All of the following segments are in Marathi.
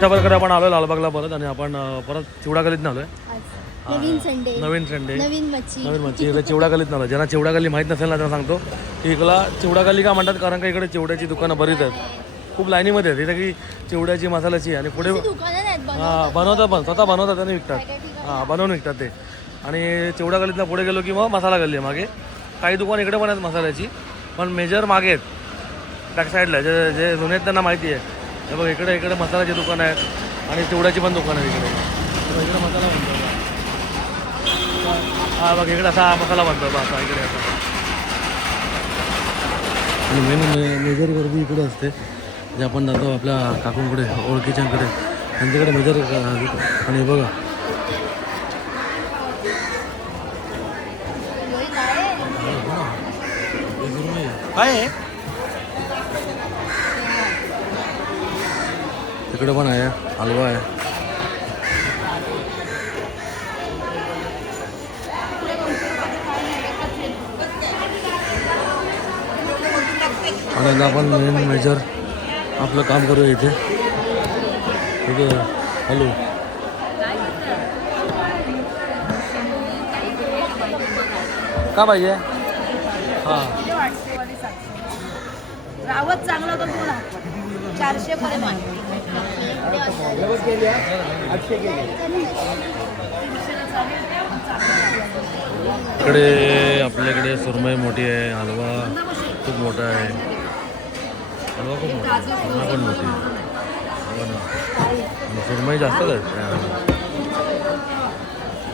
प्रकारे आपण आलो लालबागला परत आणि आपण परत चिवडा गलीत आलोय. नवीन संडे, नवीन संडे, नवीन मच्छी. इकडे चिवडा गलीत आलो. ज्यांना चिवडा गली माहीत नसेल ना त्यांना सांगतो की इकडला चिवडा गली का म्हणतात, कारण का इकडे चिवड्याची दुकानं बरीच आहेत, खूप लाईनीमध्ये आहेत. इथे की चिवड्याची मसाल्याची आणि पुढे बनवतात पण स्वतः बनवतात आणि विकतात. बनवून विकतात ते. आणि चिवडा गलीतनं पुढे गेलो की मग मसाला गल्ली आहे मागे. काही दुकान इकडे पण आहेत मसाल्याची, पण मेजर मागे आहेत बॅक साईडला. जे जे जुने आहेत त्यांना माहिती आहे. हे बघ इकडे मसाल्याची दुकानं आहेत आणि चिवड्याची पण दुकानं आहेत इकडे. इकडे मसाला बनतो. हा बघ इकडे असा मसाला बनतो असा इकडे असा. आणि मेजर गर्दी इकडे असते. जे आपण जातो आपल्या काकूंकडे, ओळखीच्यांकडे, त्यांच्याकडे मेजर. आणि बघा काय आहे तिकडे पण आहे, हलवा आहे. आणि आपण मेजर आपलं काम करूया इथे. ठीक आहे. हॅलो का पाहिजे? हां रावत चांगला तो 400 पर्यंत. इकडे आपल्याकडे सुरमई मोठी आहे, हलवा खूप मोठा आहे. हलवा खूप मोठा आहे, सुरमई पण मोठी आहे. सुरमई जास्तच आहेत.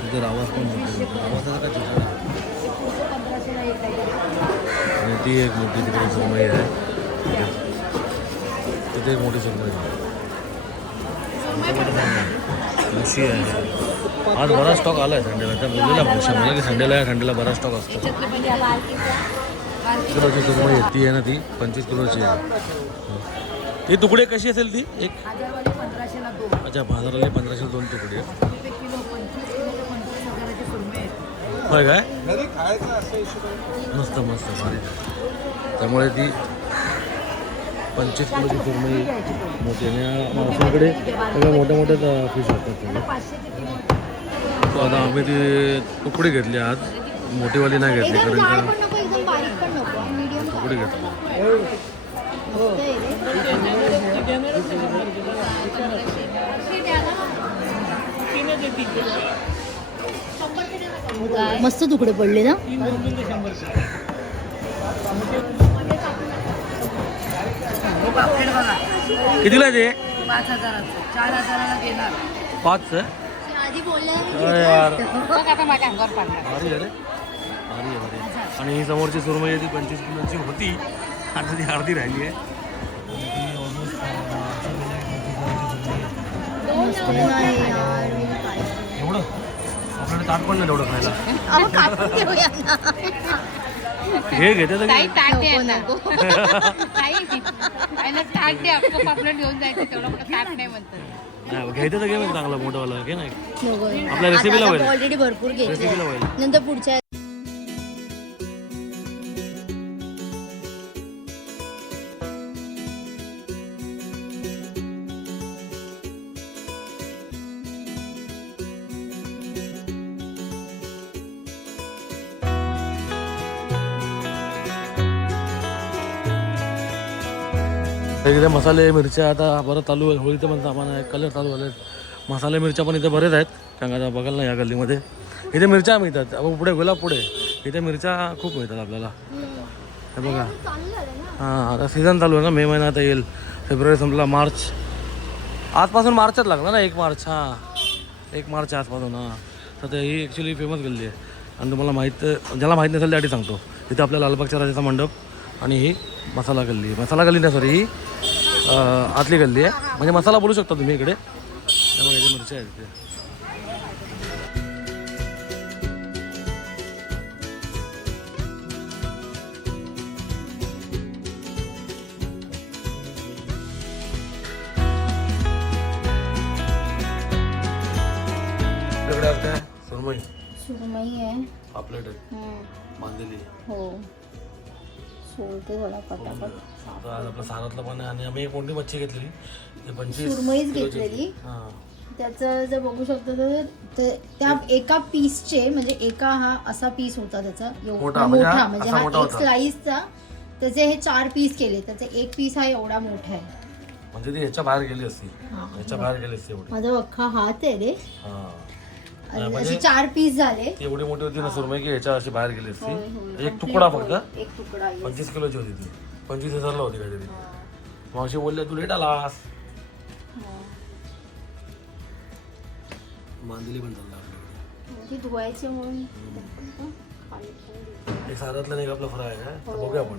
तिथे रावस पण मोठी, रावसाला का आणि ती एक मोठी तिकडे सुरमई आहे. तिथे एक मोठी सुरमई आहे. मुशी आहे. आज बराच स्टॉक आला आहे संडेला. त्या बोललेला मला की संडेला बराच स्टॉक असतो. किलोची सुरमई आहे ती आहे ना, ती 25 किलोची आहे. ती तुकडे कशी असेल ती? एक अच्छा, बाजाराला 1500 2 तुकडे. होय काय? मस्त मस्त भारी. त्यामुळे ती 25 किलोची सुरमई मोठी. आणि माणसांकडे सगळ्या मोठ्या मोठ्या फिश असतात. तो आता आम्ही ती तुकडी घेतली आज, मोठीवाली नाही घेतली कारण तुकडी घेतली. मस्त तुकडे पडले ना. कितीला ते? 5000. 4000ला देणार. 5 आधी अरे यार भारी आहे रे, भारी आहे भारी. आणि ही समोरची सुरमई आहे ती 25 किलोची होती, आता ती अर्धी राहिली आहे. एवढं आपल्याकडे ताट पण नाही एवढं खायला. हे घेते तर घ्यायचं तर घे मग चांगलं मोठंवाला घे. नाही आपल्या रेसिपीला होईल, ऑलरेडी भरपूर रेसिपीला होईल. नंतर पुढच्या इथे मसाले मिरच्या आता बरं चालू आहे. होळीचं पण सामान आहे, कलर चालू झाले. मसाले मिरच्या पण इथे बरेच आहेत. कारण आता बघाल ना या गल्लीमध्ये इथे मिरच्या मिळतात. पुढे गुलाब पुढे इथे मिरच्या खूप मिळतात आपल्याला. हे बघा, हां आता सीझन चालू आहे ना, मे महिना आता येईल. फेब्रुवारी संपला, मार्च आजपासून मार्चच लागला ना, 1 मार्च. हां 1 मार्च आजपासून. हां तर ते ही ॲक्च्युली फेमस गल्ली आहे. आणि तुम्हाला ज्याला माहीत नसेल त्यासाठी सांगतो. इथे आपल्या लालबागच्या राजाचा मंडप आणि ही मसाला गल्ली नाही सॉरी, ही आतली गल्ली आहे. म्हणजे मसाला बोलू शकता तुम्ही इकडे. त्यामुळे इथे मिरच्या आहेत इथे. सुरमई सुरमई आहे पापलेट आहे बांधलेली. हो सोडते थोडा पटापट. आता आज आपलं सारातलं पण आहे आणि आम्ही एक मोठी मच्छी घेतलेली ते 25 सुरमईच घेतलेली. हां त्याचं जर बघू शकतो तर त्या एका पीसचे म्हणजे एका हा असा पीस होता त्याचा मोठा, मोठा म्हणजे असा हा मोठा एक होता. स्लाइसचा. त्याचे हे 4 पीस केले. त्याचा एक पीस हा एवढा मोठा आहे. म्हणजे ती ह्याच्या बाहेर गेली असती हां. ह्याच्या बाहेर गेली असती एवढी. माझा अख्खा हात आहे रे. हां आणि म्हणजे असे 4 पीस झाले. ती एवढी मोठी होती ना सुरमई की ह्याच्या अशी बाहेर गेली होय, असती. होय. एक तुकडा फक्त एक तुकडा आहे. 25 किलोची होती ती. 25,000ला होती काहीतरी. मावशी बोलले तू लेट आलास. मांदिली पण चालला आपल्याकडे. ती धुवायची म्हणून एक साधातलं नाही आपलं फ्राय आहे तर बघूया आपण.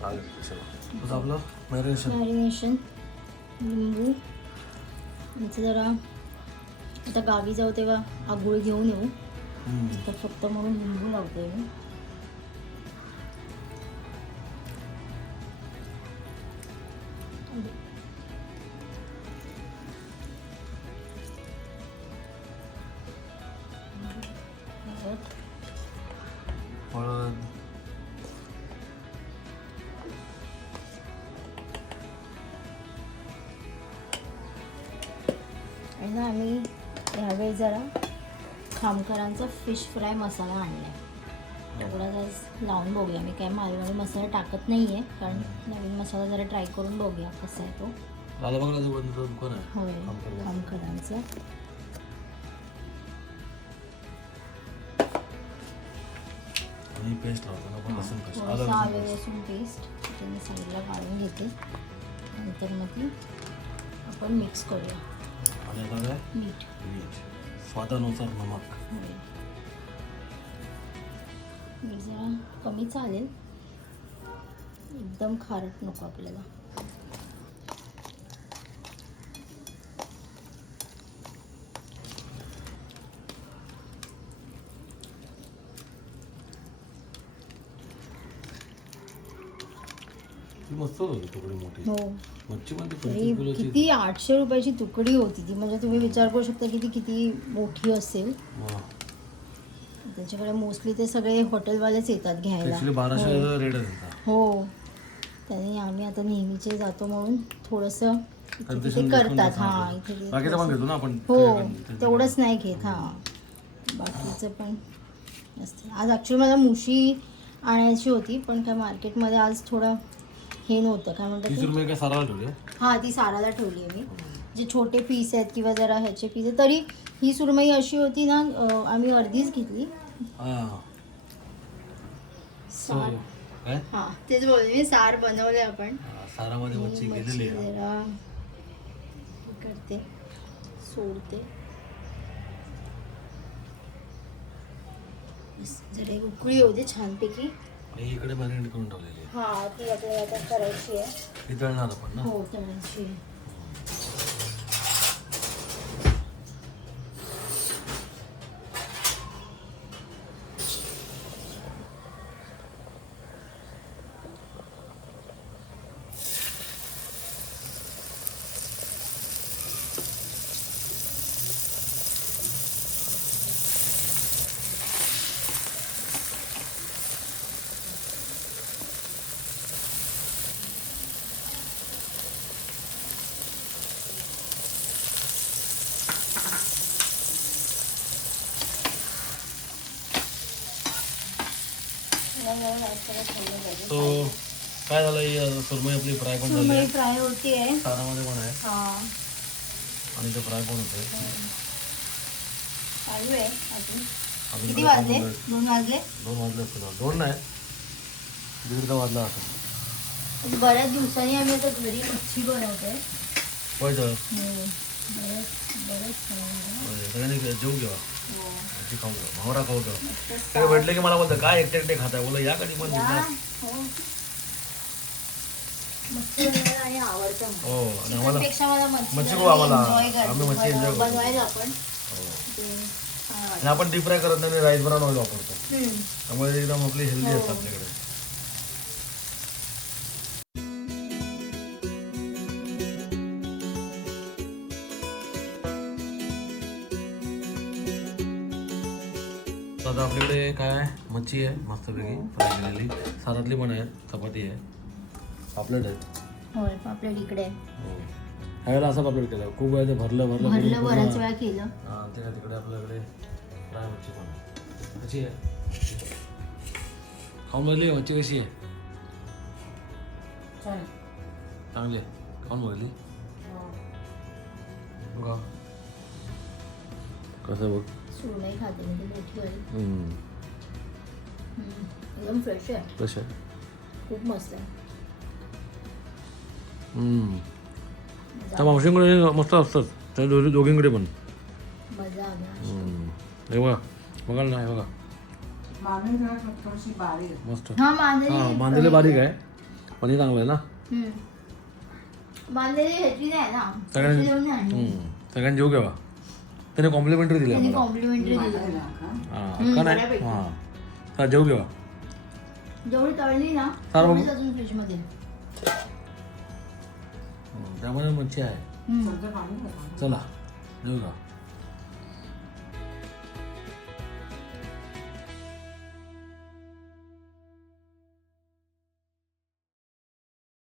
चालेल चला. तुझं आपलं मॅरिनेशन लिंबू आमचं जरा आता गावी जाऊ तेव्हा आगोळ घेऊन येऊ. तर फक्त म्हणून लिंबू लावते मी. हळद आणि ना आम्ही ह्यावेळी जरा खामकरांचा फिश फ्राय मसाला आणलाय. तेवढा जरा लावून बघूया. मी काय मालवणी मसाला टाकत नाही आहे कारण नवीन मसाला जरा ट्राय करून बघूया कसा आहे तो. लालबागला दुकान आहे. होय खामकरांचं. आणि पेस्ट लावतो ना पण लसूण पेस्ट थोडंसं आलं लसूण पेस्ट त्यांनी साईडला काढून घेते. नंतर मग ती आपण मिक्स करूया. आणि आता काय मीठ स्वादानुसार नमक. मीठ जरा कमी चालेल. एकदम खारट नको आपल्याला. ती मस्त होती तुकडी मोठी. हो मच्छी पण ती तरी 25 किलोची. किती 800 रुपयाची तुकडी होती ती. म्हणजे तुम्ही विचार करू शकता की ती किती मोठी असेल. हां. त्याच्याकडे मोस्टली ते सगळे हॉटेलवालेच येतात घ्यायला. ॲक्च्युली 1200 रेट आहे त्यांचा. हो त्याने आम्ही आता नेहमीचे जातो म्हणून थोडंसं इथे Concession करतात. discount हां असतं. इथे बाकीचं पण घेतो ना आपण. हो तेवढंच नाही घेत. हां बाकीचं पण असतं. आज ॲक्च्युली मला मुशी आणायची होती पण काय मार्केटमध्ये आज थोडं हे नव्हतं. काय म्हणतात 30 रुपये काय साराला ठेवले. हां ती साराला ठेवली आहे मी. जे छोटे पीस आहेत किंवा जरा ह्याचे पीस आहेत. तरी ही सुरमई अशी होती ना आम्ही अर्धीच घेतली. हां सार काय हां तेच बोलले मी. सार बनवले आपण. सारामध्ये मच्छी गेलेली आहे. जरा हे करते सोडते. जरा एक उकळी होते छानपैकी. आणि इकडे मॅरिनेट करून ठेवलेली आहे. हां ती आपल्याला आता करायची आहे. ती तळणार आपण ना. हो तळायची आहे. तो काय झालं ही सुरमई आपली फ्राय पण झाली सुरमई आहे. फ्राय होती आहे. सारामध्ये पण आहे हां आणि ते फ्राय पण होते. चालू आहे अजून. अजून किती काय वाजले? बनवलंय? 2 वाजले. 2 वाजले असतील. 2 नाही 1:30 वाजला असेल. बऱ्याच दिवसांनी आम्ही आता घरी मच्छी बनवतोय. होय तर बरेच बरेच सगळ्यांनी जेवू घ्या. हो. मच्छी खाऊ घ्या. भावरा खाऊ घ्या. मस्त ते भेटले की मला बोलतं काय एकटे एकटे खाताय. बोला या कधी पण या. दिसणार. हो. मच्छी बनवायला आणि आवडतं मला. हो आणि आम्हाला चिकनपेक्षा मला मच्छी मच्छी खूप बनवायला आम्हाला enjoy करते. आम्ही मच्छी enjoy करतो. बनवायला आपण हो. ते छान वाटतं. आणि आपण डीप फ्राय करत नाही राईस ब्राऊन ऑइल वापरतो. हम्म. त्यामुळे एकदम आपली हेल्दी हो. असतं आपल्याकडे. तर आता आपल्याकडे काय आहे, मच्छी आहे मस्तपैकी फ्राय केलेली, सारातली पण आहे, चपाती आहे, पापलेट आहेत. होय पापलेट इकडे आहे. हो ह्यावेळेला असं पापलेट केलं, खूप वेळा ते भरलं भरलं करून बऱ्याच पूर्ण- वेळा केलं. हां ते काय तिकडे आपल्याकडे फ्राय मच्छी पण आहे. कशी आहे खाऊन बघली मच्छी, कशी आहे? चांगली आहे, खाऊन बघली बघा कसं बघ. सुरमई खाते मी, ती मोठी वाली. हम्म. एकदम फ्रेश आहे, कसं आहे? खूप मस्त आहे. त्या मावशींकडे मस्त असतात, त्या दोघींकडे पण. मजा आली. हे बघा, बघाल ना, हे बघा मस्त. हा मांदेली. हां मांदेली बारीक आहे पण हे चांगलं आहे ना. मांदेली ह्याची नाही ना, सगळ्यांनी ह्याची घेऊन नाही आणली. सगळ्यांनी जेव घ्यावा, त्याने कॉम्प्लिमेंटरी दिली त्यांनी आम्हाला. कॉम्प्लिमेंटरी दिली. हां का नाही. बऱ्यापैकी. हां हा जेव घ्यावा. जेवढी तळली ना बघू. तेवढीच अजून फ्रीजमध्ये. त्यामध्ये मच्छी आहे. चला जेव घ्या.